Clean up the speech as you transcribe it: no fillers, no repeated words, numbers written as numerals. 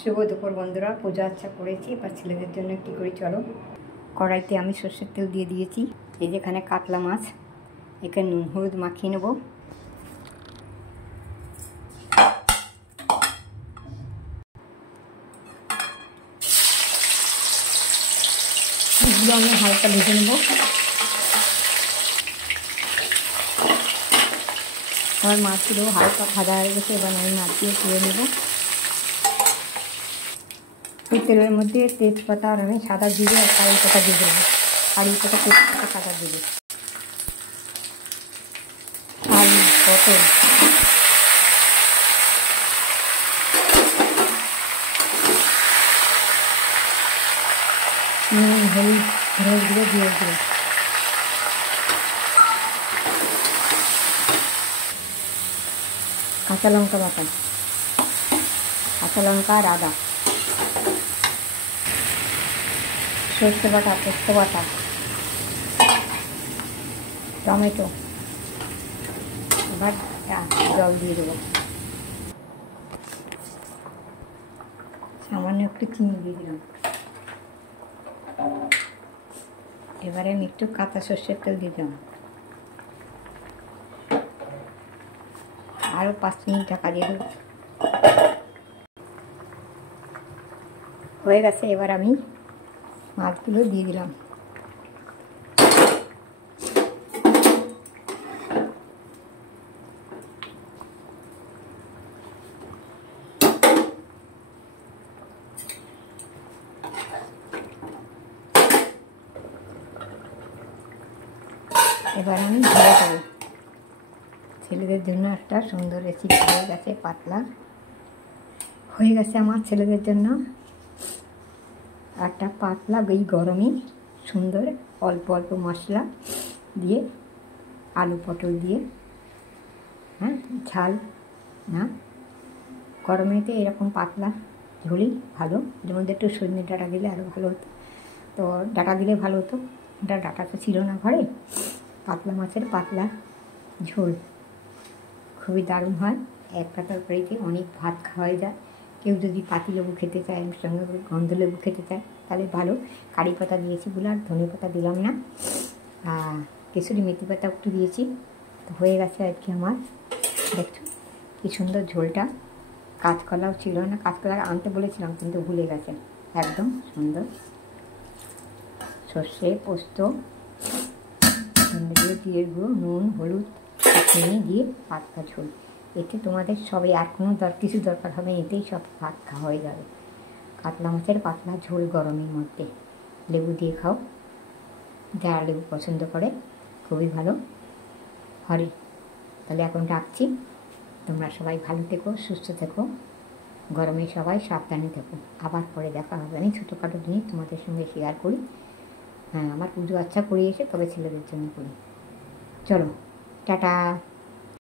শুভ দুপুর বন্ধুরা, পূজা আচ্ছা করেছি। এবার ছেলেদের জন্য কী করি চলো। কড়াইতে আমি সর্ষের তেল দিয়ে দিয়েছি। এই যেখানে কাতলা মাছ, এখানে নুন হলুদ মাখিয়ে নেব। এগুলো আমি হালকা ভেজে নেব। আমার মাছগুলো হালকা ভাজা হয়ে গেছে, এবার আমি মাছ দিয়ে তুলে নেব। ওই তেলের মধ্যে তেজপাতা আর আমি সাদা জিরে আর কারি পাতা দিয়ে দেবো। কারি পাতা, তেজপাতা, সাদা জিরে, আলু, পটল, নুন হলুদ গুঁড়ো দিয়ে দেবো। কাঁচা লঙ্কা বাটা, কাঁচা লঙ্কা আর আদা, সর্ষে বাটা, পোস্ত বাটা, টমেটো, এবার জল দিয়ে দেবো। সামান্য একটু চিনি দিয়ে দিলাম। এবারে আমি একটু কাঁচা সর্ষের তেল দিয়ে দিলাম। আরও 5 মিনিট ঢাকা দিয়ে দেবো। হয়ে গেছে, এবার আমি মাছগুলো দিয়ে দিলাম। এবার আমি ধরে দেবো। ছেলেদের জন্য একটা সুন্দর রেসিপি হয়ে গেছে, পাতলা হয়ে গেছে আমার ছেলেদের জন্য একটা পাতলা। এই গরমে সুন্দর অল্প অল্প মশলা দিয়ে, আলু পটল দিয়ে, হ্যাঁ ঝাল না, গরমেতে এরকম পাতলা ঝোলই ভালো। এর মধ্যে একটু সজনে ডাঁটা দিলে আরও ভালো হতো। তো ডাঁটা দিলে ভালো হতো, ডাঁটা তো ছিল না ঘরে। কাতলা মাছের পাতলা ঝোল খুবই দারুণ হয়। একটা তরকারিতে অনেক ভাত খাওয়াই যায়। কেউ যদি পাতিলেবু খেতে চায়, সঙ্গে গন্ধলেবু খেতে চায়, তাহলে ভালো। কারি পাতা দিয়েছি বলে আর ধনে পাতা দিলাম না, কেশরি মেথি পাতা একটু দিয়েছি। তো হয়ে গেছে আজকে আমার। দেখছো কী সুন্দর ঝোলটা। কাঁচকলাও ছিল না, কাঁচকলা আনতে বলেছিলাম কিন্তু ভুলে গেছে। একদম সুন্দর সর্ষে, পোস্ত, জিরের গুঁড়ো, নুন হলুদ চিনি দিয়ে পাতলা ঝোল। এতে তোমাদের সবাই আর কোনো কিছু দরকার হবে, এতেই সব ভাত খাওয়া হয়ে যাবে। কাতলা মাছের পাতলা ঝোল গরমের মধ্যে লেবু দিয়ে খাও, যারা লেবু পছন্দ করে, খুবই ভালো। হরি তাহলে এখন রাখছি। তোমরা সবাই ভালো থেকো, সুস্থ থেকো, গরমে সবাই সাবধানে থেকো। আবার পরে দেখা হবে। আমি ছোটোখাটো জিনিস তোমাদের সঙ্গে শেয়ার করি। হ্যাঁ, আমার পুজো আচ্ছা করিয়েছে, তবে ছেলেদের জন্য করি। চলো, টাটা।